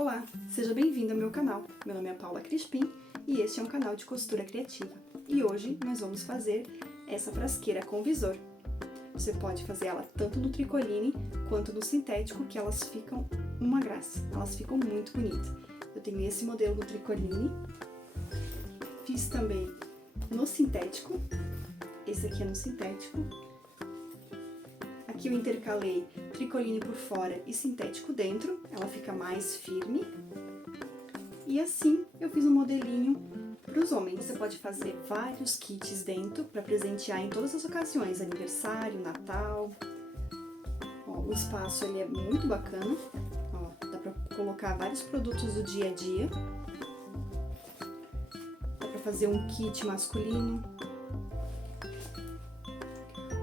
Olá, seja bem-vindo ao meu canal. Meu nome é Paula Crispim e este é um canal de costura criativa. E hoje nós vamos fazer essa frasqueira com visor. Você pode fazer ela tanto no tricoline quanto no sintético, que elas ficam uma graça. Elas ficam muito bonitas. Eu tenho esse modelo no tricoline, fiz também no sintético, esse aqui é no sintético. Aqui eu intercalei tricoline por fora e sintético dentro, ela fica mais firme. E assim eu fiz um modelinho para os homens. Você pode fazer vários kits dentro para presentear em todas as ocasiões, aniversário, Natal. Ó, o espaço ele é muito bacana, ó, dá para colocar vários produtos do dia a dia. Dá para fazer um kit masculino.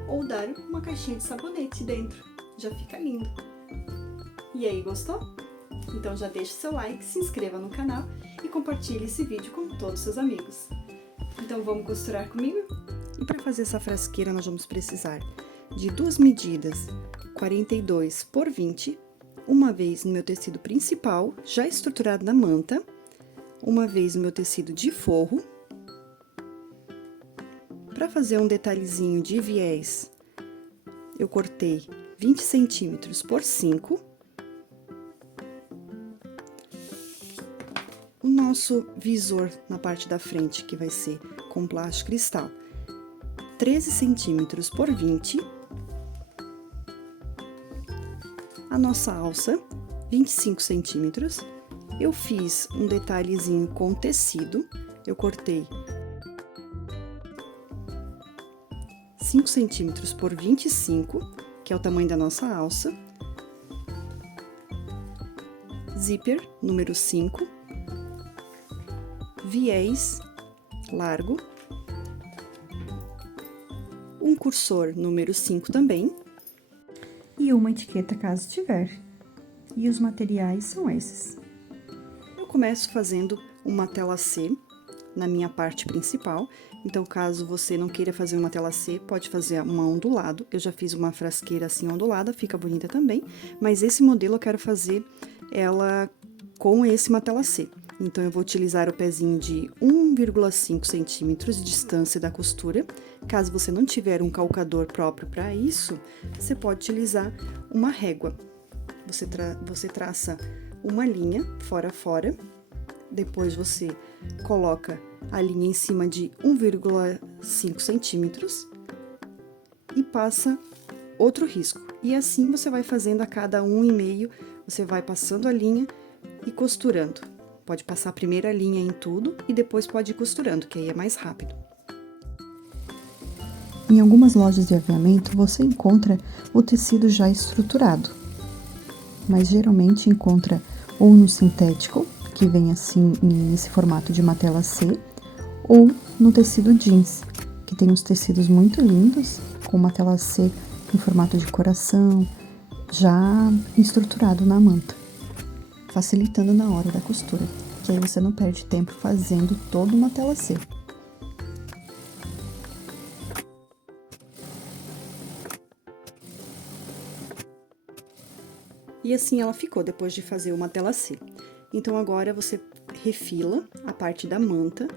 Ou dar uma caixinha de sabonete dentro, já fica lindo. E aí, gostou? Então já deixa o seu like, se inscreva no canal e compartilhe esse vídeo com todos os seus amigos. Então vamos costurar comigo? E para fazer essa frasqueira nós vamos precisar de duas medidas 42 por 20, uma vez no meu tecido principal, já estruturado na manta, uma vez no meu tecido de forro. Para fazer um detalhezinho de viés, eu cortei 20 centímetros por 5. O nosso visor na parte da frente, que vai ser com plástico cristal, 13 centímetros por 20. A nossa alça, 25 centímetros. Eu fiz um detalhezinho com tecido, eu cortei 5 centímetros por 25, que é o tamanho da nossa alça. Zíper, número 5. Viés largo. Um cursor, número 5 também. E uma etiqueta, caso tiver. E os materiais são esses. Eu começo fazendo uma tela C na minha parte principal. Então, caso você não queira fazer uma tela C, pode fazer uma ondulado. Eu já fiz uma frasqueira assim ondulada, fica bonita também. Mas esse modelo eu quero fazer ela com esse matela C. Então, eu vou utilizar o pezinho de 1,5 centímetros de distância da costura. Caso você não tiver um calcador próprio para isso, você pode utilizar uma régua. Você traça uma linha fora a fora. Depois você coloca a linha em cima de 1,5 centímetros e passa outro risco. E assim você vai fazendo a cada 1,5, você vai passando a linha e costurando. Pode passar a primeira linha em tudo e depois pode ir costurando, que aí é mais rápido. Em algumas lojas de aviamento você encontra o tecido já estruturado, mas geralmente encontra ou no sintético, que vem assim nesse formato de uma tela C, ou no tecido jeans, que tem uns tecidos muito lindos, com uma tela C em formato de coração, já estruturado na manta, facilitando na hora da costura, que aí você não perde tempo fazendo toda uma tela C. E assim ela ficou, depois de fazer uma tela C. Então, agora você refila a parte da manta.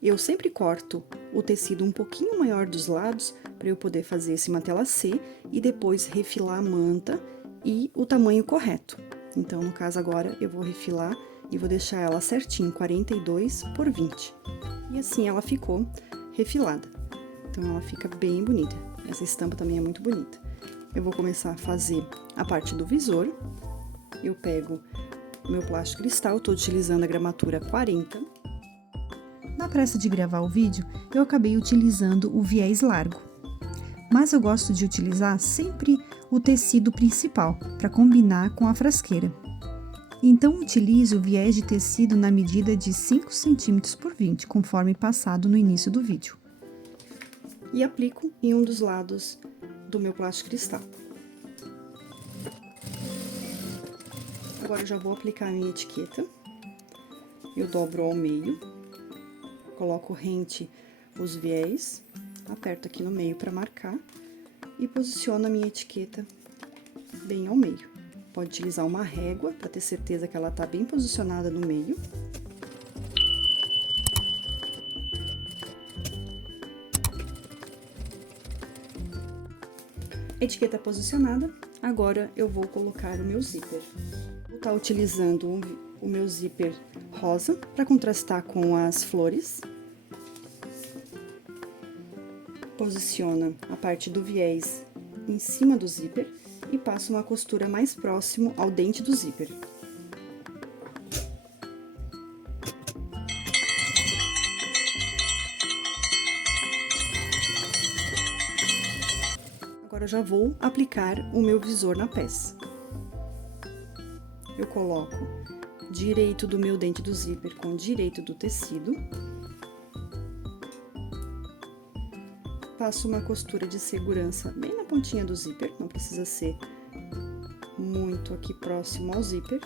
Eu sempre corto o tecido um pouquinho maior dos lados, para eu poder fazer esse matela C, e depois refilar a manta e o tamanho correto. Então, no caso agora, eu vou refilar e vou deixar ela certinho, 42 por 20. E assim ela ficou refilada. Então, ela fica bem bonita. Essa estampa também é muito bonita. Eu vou começar a fazer a parte do visor. Eu pego o meu plástico cristal, estou utilizando a gramatura 40. Na pressa de gravar o vídeo, eu acabei utilizando o viés largo. Mas eu gosto de utilizar sempre o tecido principal, para combinar com a frasqueira. Então, utilizo o viés de tecido na medida de 5 centímetros por 20, conforme passado no início do vídeo. E aplico em um dos lados do meu plástico cristal. Agora, eu já vou aplicar a minha etiqueta. Eu dobro ao meio, coloco rente os viés, aperto aqui no meio para marcar e posiciono a minha etiqueta bem ao meio. Pode utilizar uma régua para ter certeza que ela tá bem posicionada no meio. Etiqueta posicionada, agora eu vou colocar o meu zíper. Vou estar utilizando o meu zíper rosa para contrastar com as flores. Posiciona a parte do viés em cima do zíper e passo uma costura mais próximo ao dente do zíper. Agora eu já vou aplicar o meu visor na peça. Eu coloco direito do meu dente do zíper com direito do tecido. Passo uma costura de segurança bem na pontinha do zíper, não precisa ser muito aqui próximo ao zíper.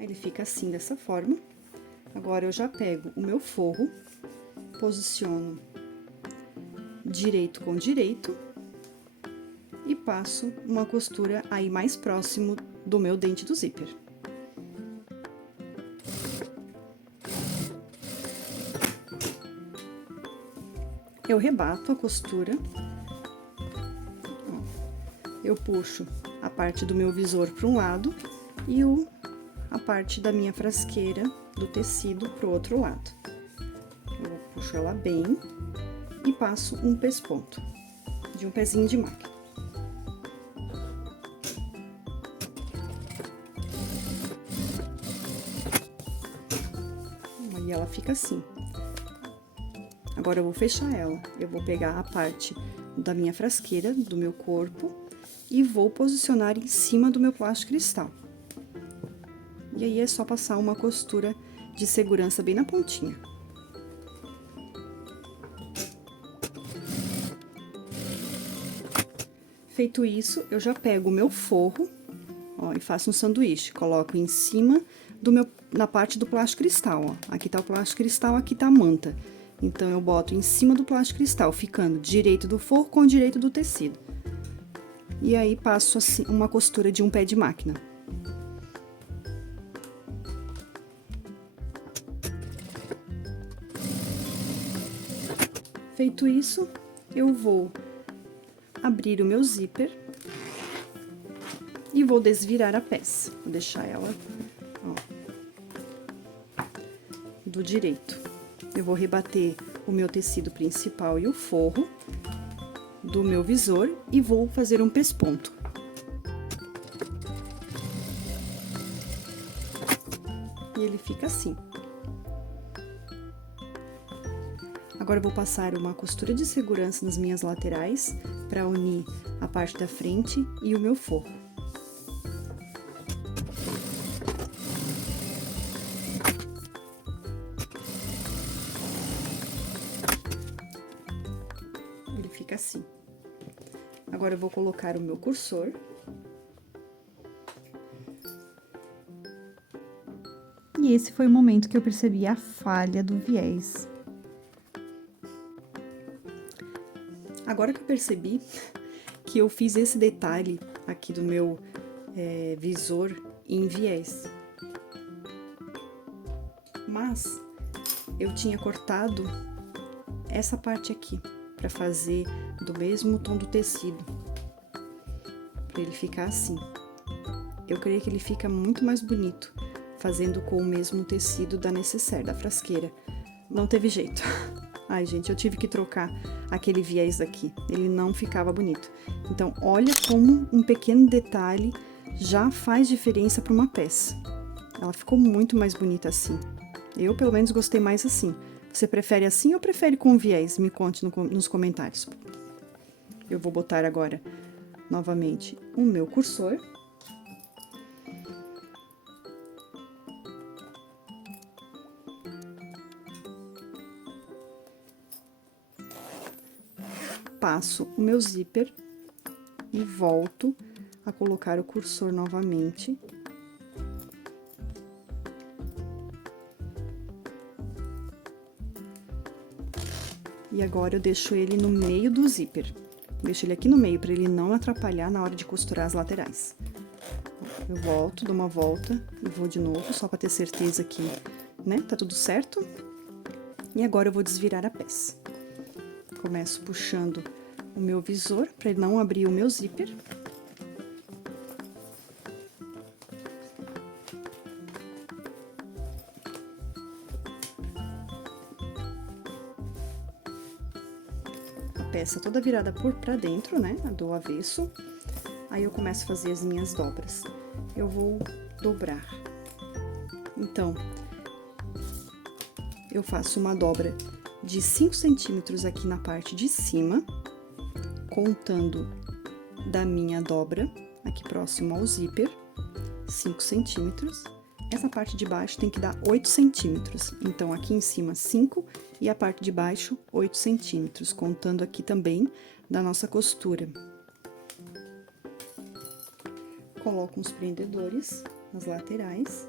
Aí ele fica assim, dessa forma. Agora, eu já pego o meu forro, posiciono direito com direito e passo uma costura aí mais próximo do meu dente do zíper. Eu rebato a costura, eu puxo a parte do meu visor para um lado e a parte da minha frasqueira do tecido para o outro lado. Eu puxo ela bem e passo um pesponto de um pezinho de máquina. Aí ela fica assim. Agora eu vou fechar ela. Eu vou pegar a parte da minha frasqueira, do meu corpo, e vou posicionar em cima do meu plástico cristal. E aí é só passar uma costura de segurança bem na pontinha. Feito isso, eu já pego o meu forro, ó, e faço um sanduíche. Coloco em cima na parte do plástico cristal, ó. Aqui tá o plástico cristal, aqui tá a manta. Então, eu boto em cima do plástico cristal, ficando direito do forro com direito do tecido. E aí, passo assim, uma costura de um pé de máquina. Feito isso, eu vou abrir o meu zíper e vou desvirar a peça. Vou deixar ela, ó, do direito. Eu vou rebater o meu tecido principal e o forro do meu visor e vou fazer um pesponto. E ele fica assim. Agora, eu vou passar uma costura de segurança nas minhas laterais para unir a parte da frente e o meu forro. Ele fica assim. Agora, eu vou colocar o meu cursor. E esse foi o momento que eu percebi a falha do viés. Agora que eu percebi que eu fiz esse detalhe aqui do meu visor em viés. Mas eu tinha cortado essa parte aqui para fazer do mesmo tom do tecido, para ele ficar assim. Eu creio que ele fica muito mais bonito fazendo com o mesmo tecido da nécessaire, da frasqueira. Não teve jeito. Ai, gente, eu tive que trocar aquele viés aqui, ele não ficava bonito. Então, olha como um pequeno detalhe já faz diferença para uma peça. Ela ficou muito mais bonita assim. Eu, pelo menos, gostei mais assim. Você prefere assim ou prefere com viés? Me conte nos comentários. Eu vou botar agora, novamente, o meu cursor. Passo o meu zíper e volto a colocar o cursor novamente. E agora eu deixo ele no meio do zíper. Deixo ele aqui no meio, para ele não atrapalhar na hora de costurar as laterais. Eu volto, dou uma volta e vou de novo, só para ter certeza que, né, tá tudo certo. E agora eu vou desvirar a peça. Começo puxando o meu visor, para ele não abrir o meu zíper. A peça toda virada pra dentro, né, do avesso. Aí eu começo a fazer as minhas dobras. Eu vou dobrar. Então, eu faço uma dobra de 5 centímetros aqui na parte de cima, contando da minha dobra, aqui próximo ao zíper, 5 centímetros. Essa parte de baixo tem que dar 8 centímetros. Então, aqui em cima, 5 e a parte de baixo, 8 centímetros, contando aqui também da nossa costura. Coloco uns prendedores nas laterais,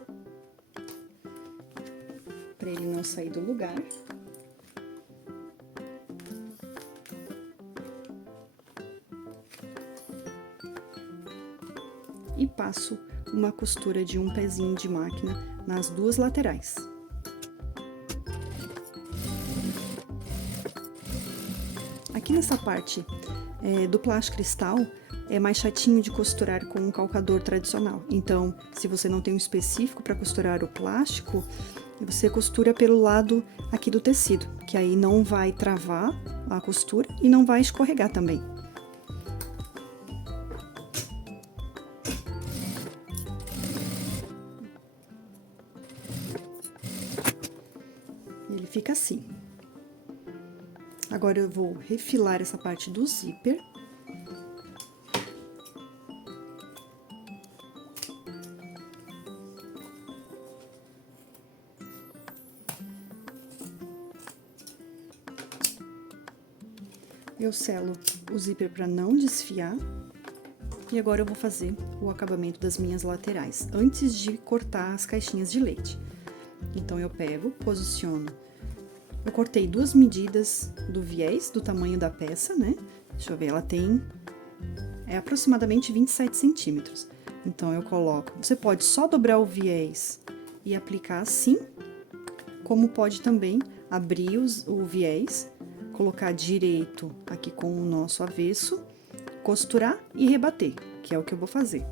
para ele não sair do lugar. E passo uma costura de um pezinho de máquina nas duas laterais. Aqui nessa parte do plástico cristal, é mais chatinho de costurar com um calcador tradicional. Então, se você não tem um específico para costurar o plástico, você costura pelo lado aqui do tecido, que aí não vai travar a costura e não vai escorregar também. Ele fica assim. Agora eu vou refilar essa parte do zíper. Eu selo o zíper para não desfiar. E agora eu vou fazer o acabamento das minhas laterais, antes de cortar as caixinhas de leite. Então, eu pego, posiciono. Eu cortei 2 medidas do viés, do tamanho da peça, né? Deixa eu ver, ela tem aproximadamente 27 centímetros. Então, eu coloco. Você pode só dobrar o viés e aplicar assim, como pode também abrir o viés, colocar direito aqui com o nosso avesso, costurar e rebater, que é o que eu vou fazer.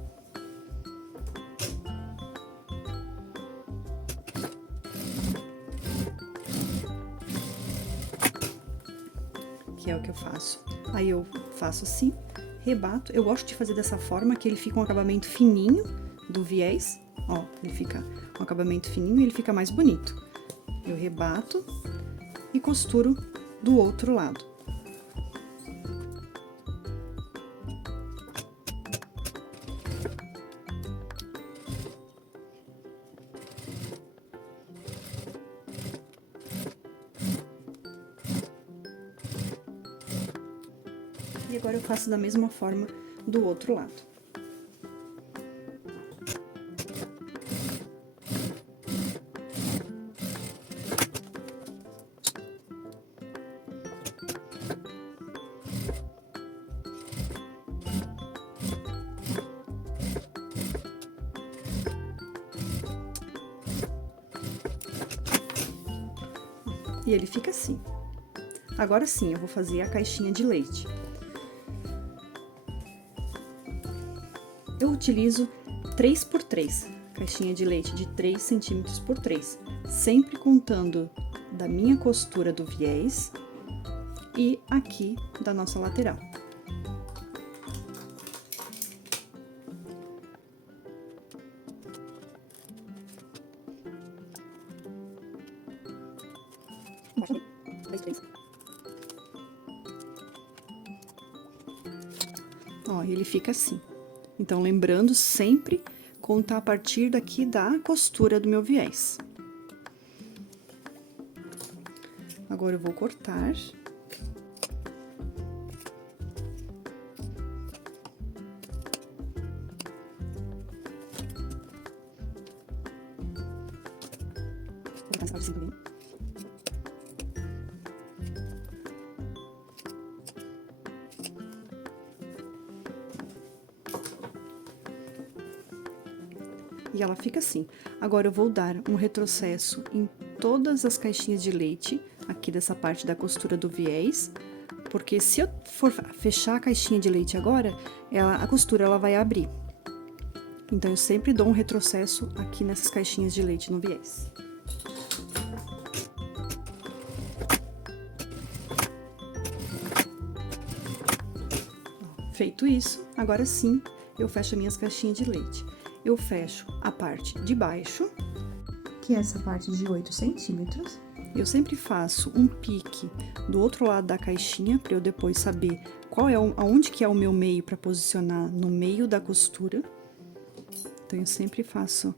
Que é o que eu faço. Aí eu faço assim, rebato. Eu gosto de fazer dessa forma, que ele fica um acabamento fininho do viés. Ó, ele fica um acabamento fininho e ele fica mais bonito. Eu rebato e costuro do outro lado. E agora eu faço da mesma forma do outro lado. E ele fica assim. Agora sim, eu vou fazer a caixinha de leite. Eu utilizo 3x3, caixinha de leite de 3 centímetros por 3, sempre contando da minha costura do viés e aqui da nossa lateral. Ó, ele fica assim. Então, lembrando sempre contar a partir daqui da costura do meu viés. Agora eu vou cortar. Vou cortar essa parte assim também. E ela fica assim. Agora, eu vou dar um retrocesso em todas as caixinhas de leite, aqui dessa parte da costura do viés, porque se eu for fechar a caixinha de leite agora, a costura ela vai abrir. Então, eu sempre dou um retrocesso aqui nessas caixinhas de leite no viés. Feito isso, agora sim, eu fecho as minhas caixinhas de leite. Eu fecho a parte de baixo, Que é essa parte de 8 centímetros. eu sempre faço um pique do outro lado da caixinha, para eu depois saber aonde que é o meu meio para posicionar no meio da costura. Então, eu sempre faço,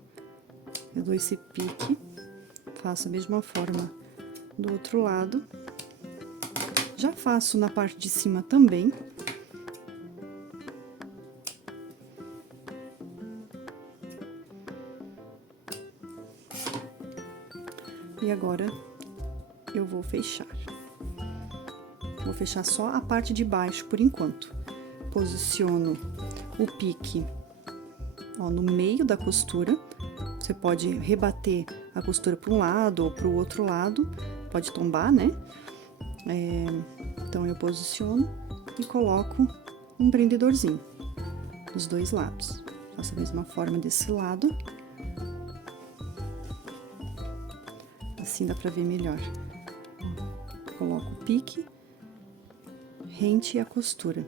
eu dou esse pique, faço a mesma forma do outro lado. Já faço na parte de cima também. E agora, eu vou fechar. Vou fechar só a parte de baixo por enquanto. Posiciono o pique, ó, no meio da costura. Você pode rebater a costura para um lado ou para o outro lado, pode tombar, né? Então, eu posiciono e coloco um prendedorzinho dos dois lados. Faço a mesma forma desse lado. Assim dá pra ver melhor. Coloco o pique, rente a costura.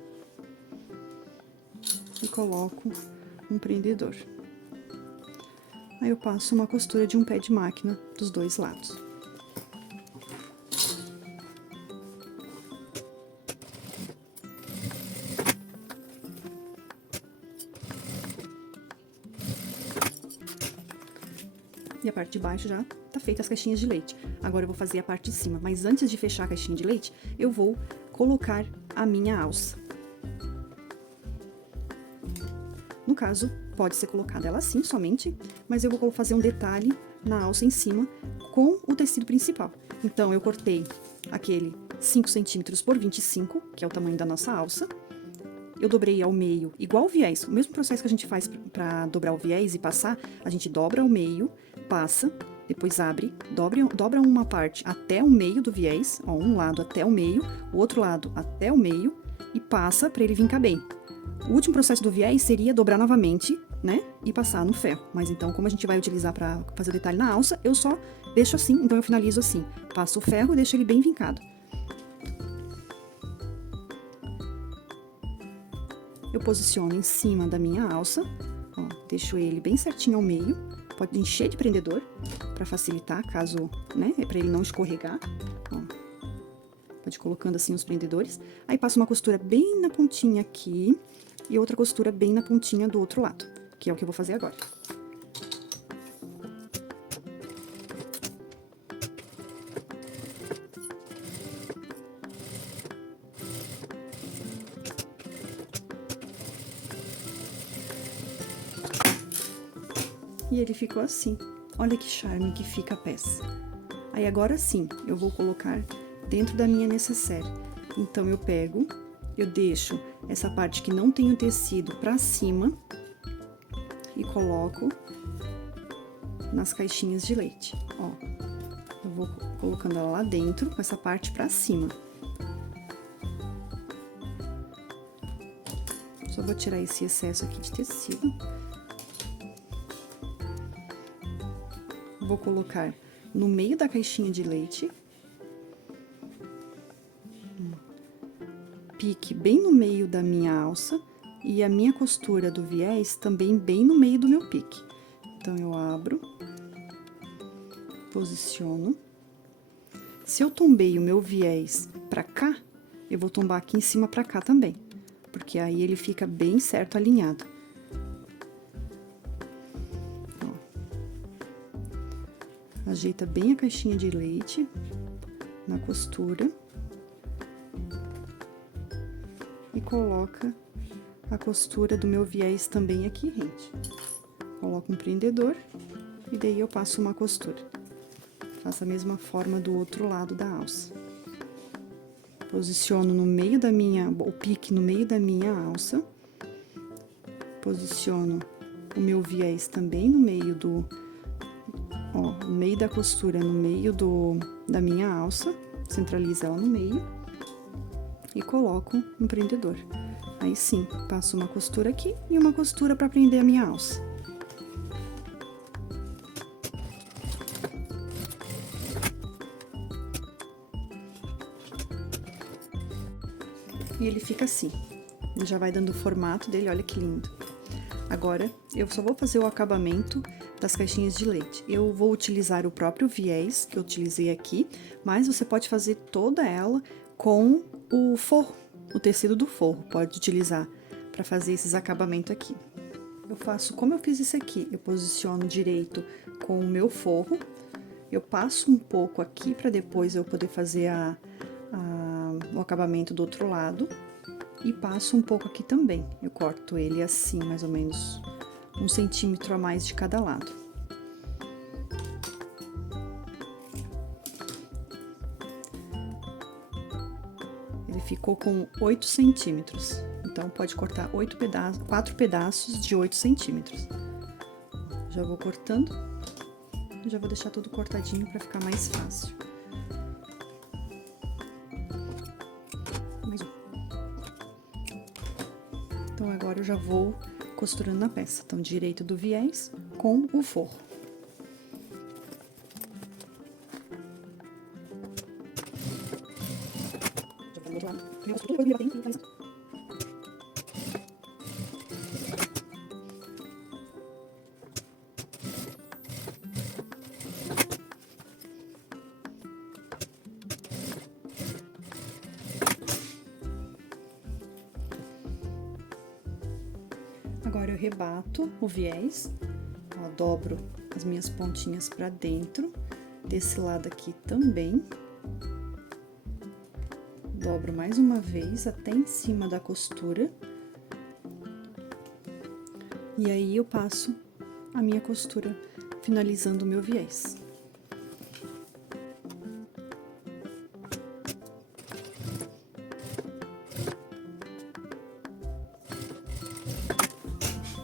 E coloco um prendedor. Aí, eu passo uma costura de um pé de máquina dos dois lados. E a parte de baixo já tá feita as caixinhas de leite. Agora, eu vou fazer a parte de cima, mas antes de fechar a caixinha de leite, eu vou colocar a minha alça. No caso, pode ser colocada ela assim, somente, mas eu vou fazer um detalhe na alça em cima com o tecido principal. Então, eu cortei aquele 5 centímetros por 25, que é o tamanho da nossa alça. Eu dobrei ao meio, igual o viés, o mesmo processo que a gente faz para dobrar o viés e passar, a gente dobra ao meio, passa, depois abre, dobra uma parte até o meio do viés, ó, um lado até o meio, o outro lado até o meio, e passa para ele vincar bem. O último processo do viés seria dobrar novamente, né, e passar no ferro. Mas então, como a gente vai utilizar para fazer o detalhe na alça, eu só deixo assim, então eu finalizo assim. Passo o ferro e deixo ele bem vincado. Eu posiciono em cima da minha alça, ó, deixo ele bem certinho ao meio. Pode encher de prendedor, para facilitar, caso, né, para ele não escorregar. Ó, pode ir colocando assim os prendedores. Aí, passo uma costura bem na pontinha aqui e outra costura bem na pontinha do outro lado, que é o que eu vou fazer agora. E ele ficou assim. Olha que charme que fica a peça. Aí, agora sim, eu vou colocar dentro da minha necessaire. Então, eu pego, eu deixo essa parte que não tem o tecido pra cima e coloco nas caixinhas de leite, ó. Eu vou colocando ela lá dentro, com essa parte pra cima. Só vou tirar esse excesso aqui de tecido. Vou colocar no meio da caixinha de leite. Pique bem no meio da minha alça e a minha costura do viés também bem no meio do meu pique. Então, eu abro, posiciono. Se eu tombei o meu viés pra cá, eu vou tombar aqui em cima pra cá também, porque aí ele fica bem certo alinhado. Ajeita bem a caixinha de leite na costura e coloca a costura do meu viés também aqui rente. Coloco um prendedor e daí eu passo uma costura. Faço a mesma forma do outro lado da alça. Posiciono no meio o pique no meio da minha alça. Posiciono o meu viés também no meio no meio da costura, no meio da minha alça, centralizo ela no meio e coloco um prendedor. Aí sim, passo uma costura aqui e uma costura para prender a minha alça. E ele fica assim, já vai dando o formato dele, olha que lindo. Agora, eu só vou fazer o acabamento das caixinhas de leite. Eu vou utilizar o próprio viés que eu utilizei aqui, mas você pode fazer toda ela com o forro, o tecido do forro, pode utilizar para fazer esses acabamentos aqui. Eu faço como eu fiz esse aqui, eu posiciono direito com o meu forro, eu passo um pouco aqui para depois eu poder fazer o acabamento do outro lado. E passo um pouco aqui também, eu corto ele assim, mais ou menos 1 centímetro a mais de cada lado. Ele ficou com 8 centímetros, então pode cortar 4 pedaços de 8 centímetros. Já vou cortando, já vou deixar tudo cortadinho para ficar mais fácil. Então, agora eu já vou costurando na peça. Então, direito do viés com o forro. Agora eu rebato o viés, ó, dobro as minhas pontinhas pra dentro, desse lado aqui também. Dobro mais uma vez até em cima da costura. E aí eu passo a minha costura, finalizando o meu viés.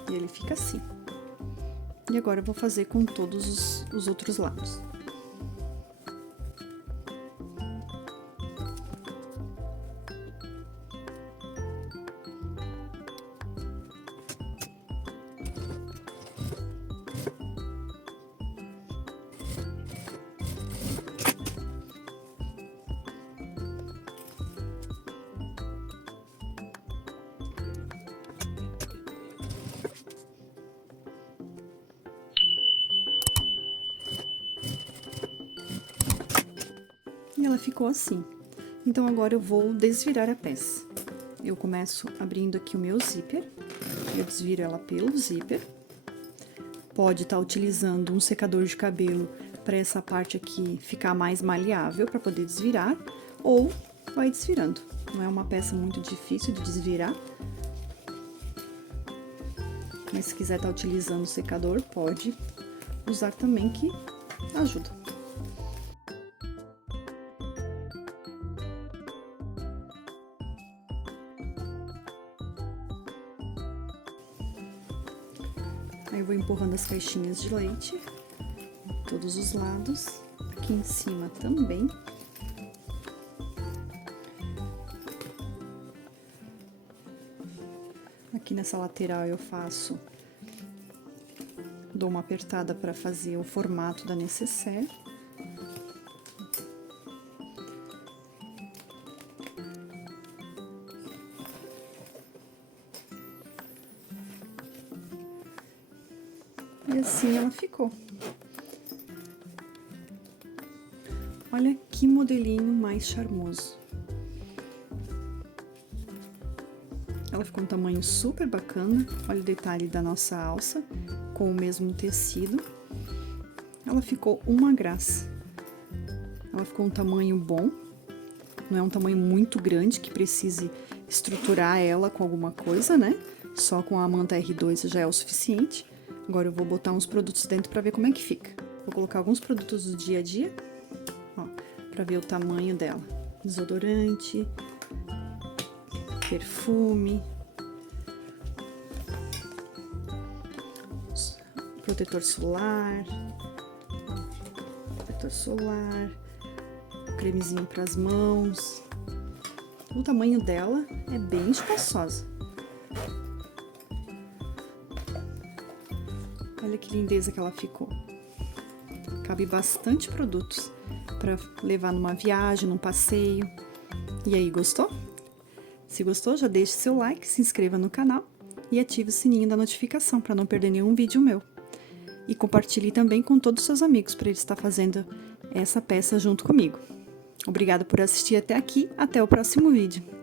E ele fica assim. E agora eu vou fazer com todos os outros lados. E ela ficou assim. Então, agora eu vou desvirar a peça. Eu começo abrindo aqui o meu zíper, eu desviro ela pelo zíper. Pode estar utilizando um secador de cabelo para essa parte aqui ficar mais maleável, para poder desvirar, ou vai desvirando. Não é uma peça muito difícil de desvirar. Mas se quiser estar utilizando o secador, pode usar também, que ajuda. Aí eu vou empurrando as caixinhas de leite, todos os lados, aqui em cima também. Aqui nessa lateral eu dou uma apertada para fazer o formato da nécessaire. E assim ela ficou. Olha que modelinho mais charmoso. Ela ficou um tamanho super bacana. Olha o detalhe da nossa alça, com o mesmo tecido. Ela ficou uma graça. Ela ficou um tamanho bom. Não é um tamanho muito grande, que precise estruturar ela com alguma coisa, né? Só com a manta R2 já é o suficiente. Agora eu vou botar uns produtos dentro pra ver como é que fica. Vou colocar alguns produtos do dia a dia, ó, pra ver o tamanho dela. Desodorante, perfume, protetor solar, cremezinho para as mãos. O tamanho dela é bem espaçosa. Olha que lindeza que ela ficou. Cabe bastante produtos para levar numa viagem, num passeio. E aí, gostou? Se gostou, já deixe seu like, se inscreva no canal e ative o sininho da notificação para não perder nenhum vídeo meu. E compartilhe também com todos os seus amigos para eles estar fazendo essa peça junto comigo. Obrigada por assistir até aqui, até o próximo vídeo.